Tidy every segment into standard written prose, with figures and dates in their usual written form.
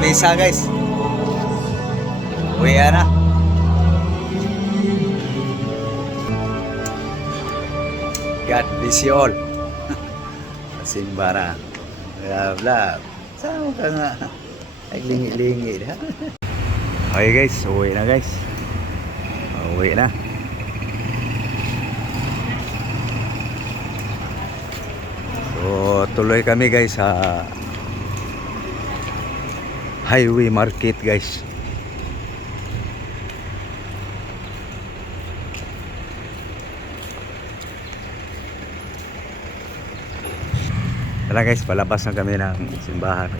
misa guys. Uwi na. God bless you all. Simba na. Blah blah. Saan ka nga? Ay lingi-lingi na. Okay guys, uwi na guys. Uwi na. So tuloy kami guys sa highway market guys. Tara guys, palabas na kami ng simbahan.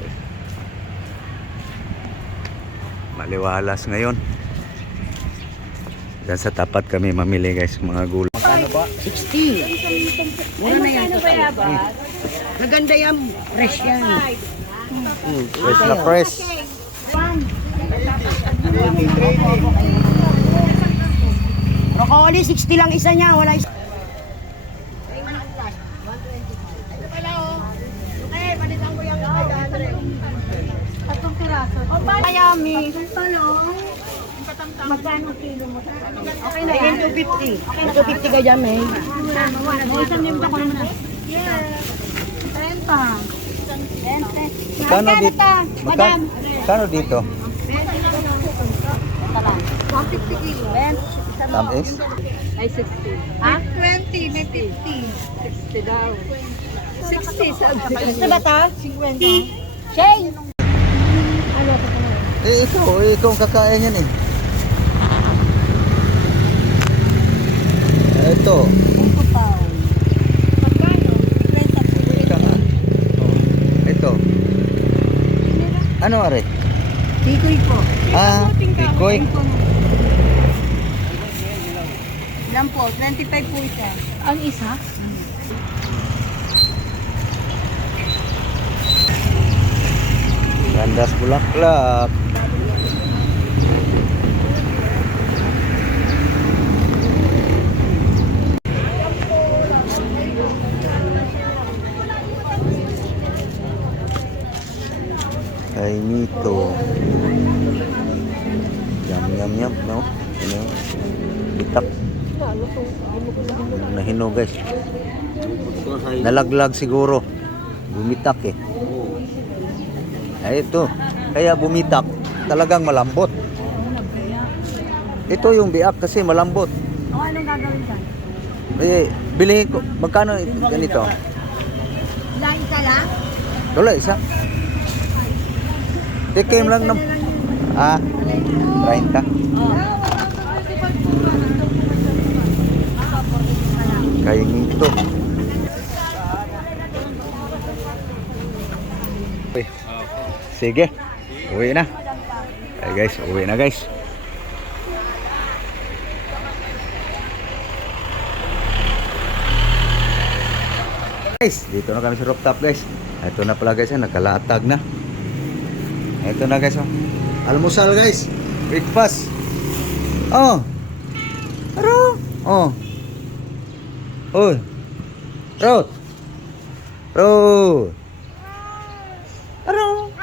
Maliwalas ngayon. Diyan sa tapat kami mamili guys, mga gulay. Magkano ba? 60. Mura na yan. Maganda yan. Fresh yan. Fresh na fresh. Broccoli, 60 lang isa niya. Wala isa. Miami. Magkano kilo mo? Okay na yan. 250. 250 ka dyan, May. Isang limba ko naman. Yes. 30. 20. Magkano dito? Magkano dito? 150 kilo. Tamis? Ay, 60. Ha? 20, may 50. 60 daw. 60 sabi. Gusto ba ito? 50. Shay! Ano ito? Ikaw ang kakain yan eh. Ito. Ito. Ano are? Tikoy po. Tikoy. Ilan po? 25 po isa. Ang isa? Landas bulaklak. Ay nito. Yum, no? Ano? Bitap. Nahino guys. Nalaglag siguro. Bumitak eh. Ay ito. Kaya bumitak. Talagang malambot. Ito yung biak kasi malambot. O, anong gagawin ka? Eh, bilhin ko. Magkano ganito? Ilan isa lang? Wala isa. Tikim lang ng 30. Kaya nito. Sige. Uwi na. Ay guys, uwi na guys. Guys, dito na kami sa rooftop guys. Ito na pala guys, nagkalatag na. Ito na guys, oh. Almusal guys. Breakfast. Oh. Aro. Oh. Oh. Rot. Rot. Aro.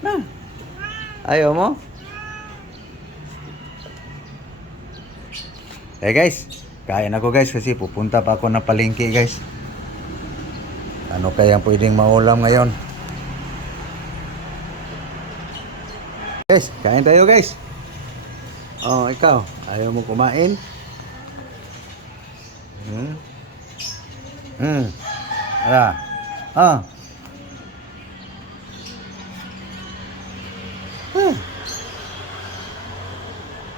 Na. Ayaw mo? Eh guys, kain ako guys kasi pupunta pa ako ng palengke guys. Ano kaya pwedeng maulam ngayon? Guys, kain tayo guys. Oh, ikaw, ayaw mo kumain? Ara.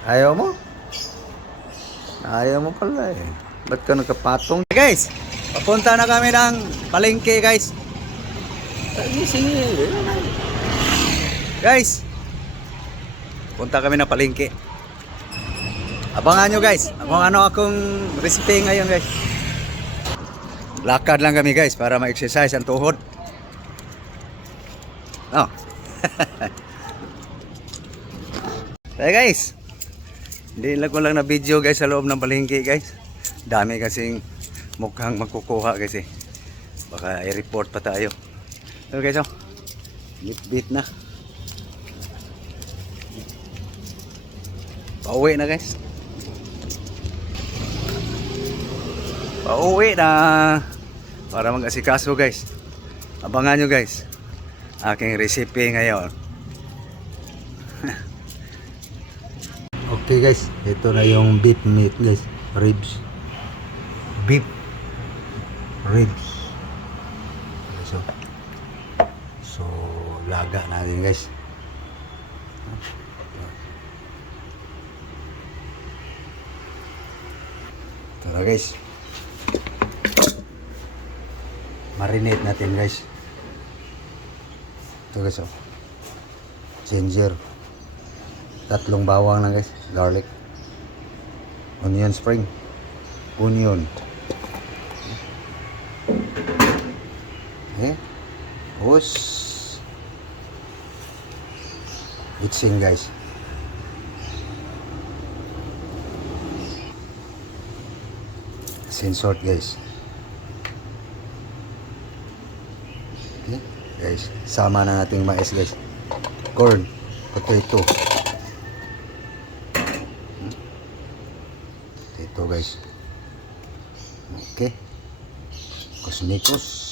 Ayaw mo? Ayaw mo pala eh. Ba't ka nagkapatong? Guys, papunta na kami ng palengke guys. Guys, punta kami ng palengke. Abangan nyo guys. Kung ano akong recipe ngayon guys. Lakad lang kami guys para ma-exercise ang tuhod. Oh. Hey guys. Hindi lang ko lang na video guys sa loob ng palengke guys. Dami kasing mukhang magkukuha guys eh. Baka i-report pa tayo. So guys, oh. Bit na. Pauwi na guys. Pauwi na. Para mag-asikaso guys. Abangan nyo guys. Aking recipe ngayon. Okay guys. Ito na yung beef meat guys. Ribs. Beef ribs. So laga natin guys. Ito na guys. Marinate natin guys. Ito guys, oh. Ginger. 3 bawang na guys. Garlic. Onion spring. Onion. Okay. Tapos itching guys. Asin salt guys. Okay guys, sama na nating mais guys. Corn, potato. Potato guys. Okay. Kusnikos.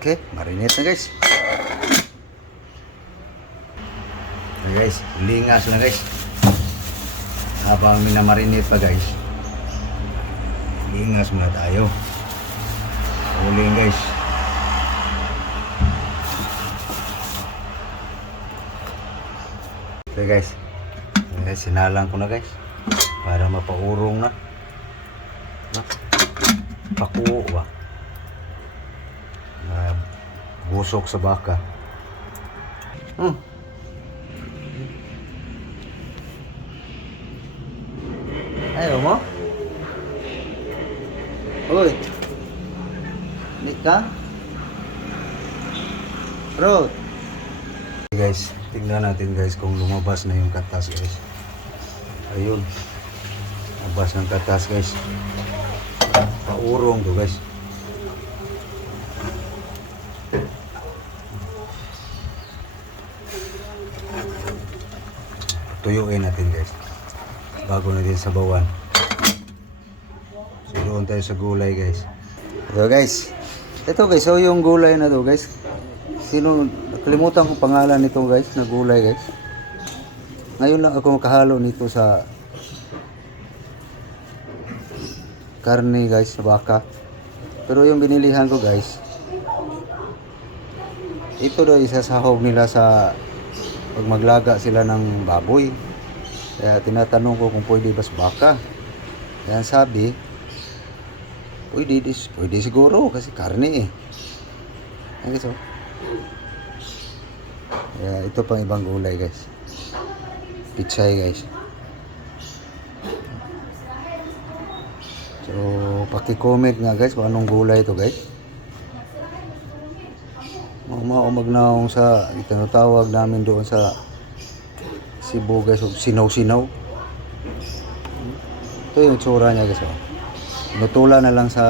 Okay, marinate na guys. Okay guys, lingas na guys. Habang minamarinate pa guys. Lingas muna tayo. Uling guys. Okay guys. Okay, sinalang ko na guys. Para mapaurong na. Pakuo ba? Busok sa baka. Ayaw mo? Uy. Lit ka? Bro. Okay guys, tingnan natin guys kung lumabas na yung katas guys. Ayun. Lumabas ng katas guys. Paurong to guys. Tuyuin natin guys bago natin sabawan. So doon tayo sa gulay guys. Ito guys, so yung gulay na to guys, nakalimutan ko pangalan nito guys na gulay guys. Ngayon lang ako makahalo nito sa karne guys, sa baka. Pero yung binilihan ko guys, ito daw isasahog nila sa pag maglaga sila ng baboy. Kaya tinatanong ko kung pwede ba sa baka. Kaya sabi, pwede siguro kasi karne eh. Okay, so. Kaya ito pang ibang gulay guys. Pichay guys. So paki-comment nga guys kung anong gulay ito guys. Maumagnaong sa itinatawag namin doon sa Cebu guys, sinaw-sinaw. Ito yung tsura niya guys. Nutula na lang sa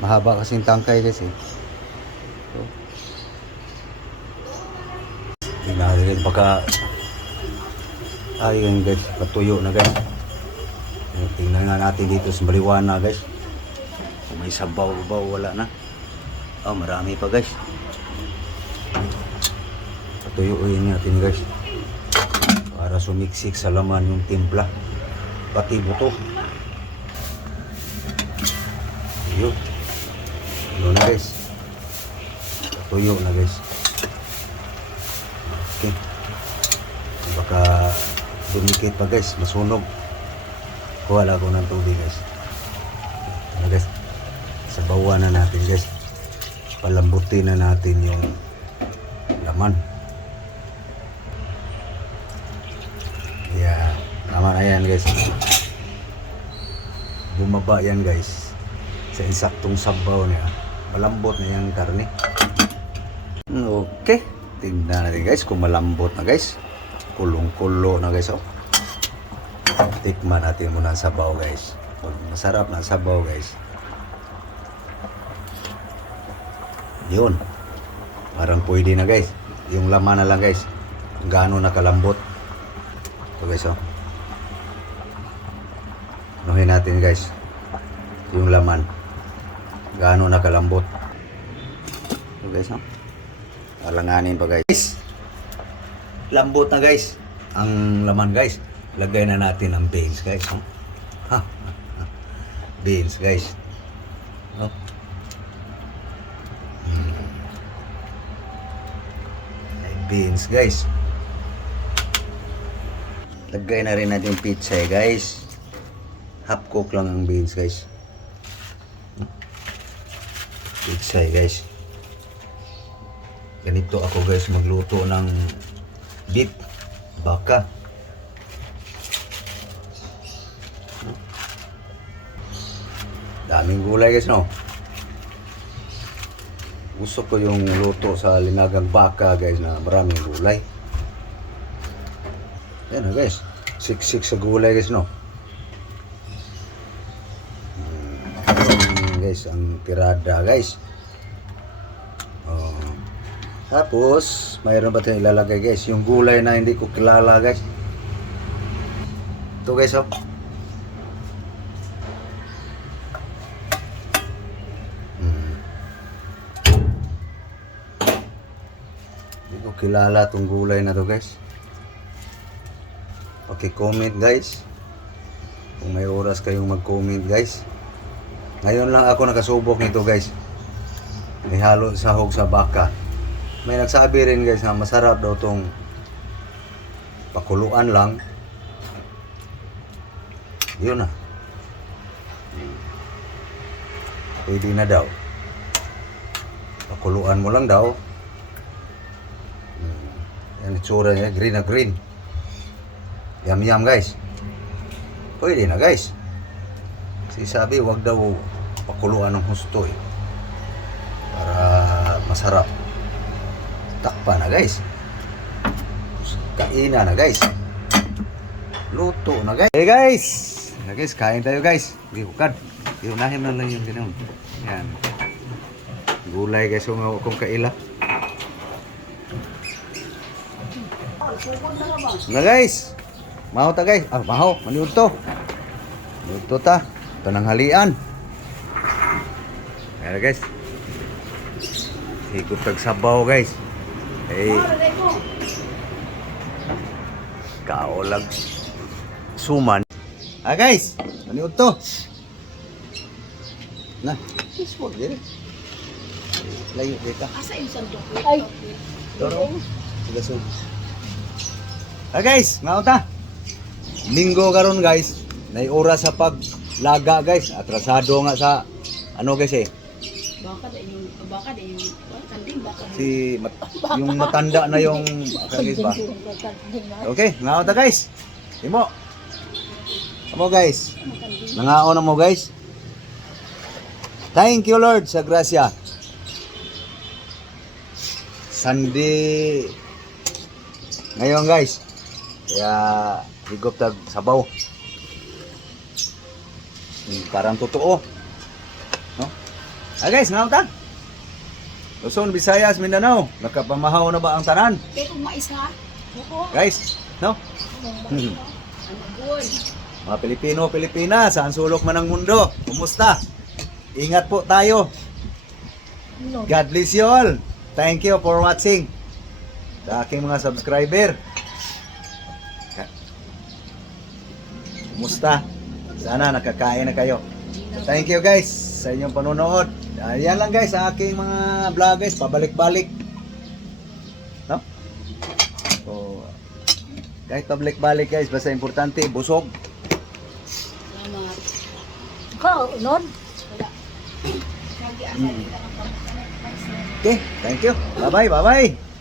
mahaba kasing tangkay guys eh. So, tingnan natin baka ayun guys, patuyo na guys. Tingnan nga natin dito sa marijuana guys. Kung may sabaw-baw wala na. Oh, marami pa guys. Patuyuin natin guys. Para sumiksik sa laman yung timpla. Pati buto. Yun. Yun na guys. Patuyo na guys. Okay. Baka dumikit pa guys. Masunog. Kuha ko ng tubig guys. Ano guys. Sabawan na natin guys. Palambutin na natin yung laman. Yeah, tama na yan guys. Bumaba yan guys sa insaktong sabaw niya. Malambot na yung karne. Okay, tingnan natin guys kung malambot na guys. Kulong-kulo na guys. Oh. Tikman natin muna ang sabaw guys. Masarap na sabaw guys. Yun. Parang pwede na guys. Yung laman na lang guys. Gaano nakalambot. Ito guys oh. Anuhin natin guys. Yung laman. Gaano nakalambot. Ito guys oh. Alanganin pa guys. Lambot na guys. Ang laman guys. Lagay na natin ang beans guys oh. Ha. Beans guys. Oh. Beans guys. Lagay na rin natin pizza guys. Half cook lang ang beans guys. Pizza guys. Ganito ako guys magluto ng beef baka. Daming gulay guys no. Gusto ko yung luto sa linagang baka guys na maraming gulay. Yan guys. Siksik sa gulay guys no. Guys ang tirada guys. Oh. Tapos mayroon ba tayong ilalagay guys? Yung gulay na hindi ko kilala guys. Ito guys oh. Kilala tong gulay na to guys. Comment guys kung may oras kayong mag-comment guys. Ngayon lang ako nakasubok nito guys. May halo sahog sa baka. May nagsabi rin guys na masarap daw tong pakuluan lang. Yun na. Pwede na daw. Pakuluan mo lang daw. Yan itsura niya, green na green. Yum yum guys. Pwede na guys. Kasi sabi wag daw pakuluan ng husto eh. Para masarap. Takpa na guys. Kaina na guys. Luto na guys. Hey guys. Na guys, kain tayo guys. Hindi hukad. Iunahin na lang yung ganoon. Yan. Gulay guys kung kaila. Na guys. Maho ta guys. Maho, maniud to. Maniud to ta. Pananghalian. Ayan guys. Higop tag sabaw guys. Hey. Kaolag suman. Guys, maniud to. Na, sport dire. Layo dito. Asa yung sandok? Ay. Toro. Sigasun. Guys, ngauta. Linggo karon guys. Nay oras sa paglaga guys. Atrasado nga sa ano guys eh. Baka din yung kanding baka. Yung matanda na yung guys ba. Okay, ngauta guys. Imo. Amo guys. Nangaon na mo guys. Thank you Lord sa grasya. Sunday ngayon guys. Kaya higop tag sabaw. Parang totoo. No? Guys, nga ta. Luzon, Visayas, Mindanao. Nakapamahaw na ba ang tanan? Kaya kung mais ha? Guys, no? Mga Pilipino, Pilipinas, saan sulok man ang mundo. Kumusta? Ingat po tayo. God bless you all. Thank you for watching. Sa aking mga subscriber. Kumusta? Sana nakakain na kayo. Thank you guys sa inyong panonood. Yan lang guys sa aking mga vlog guys. Pabalik-balik. No? So, kahit pabalik-balik guys. Basta importante, busog. Salamat. Ikaw, Lord? Okay, thank you. Bye-bye, bye-bye.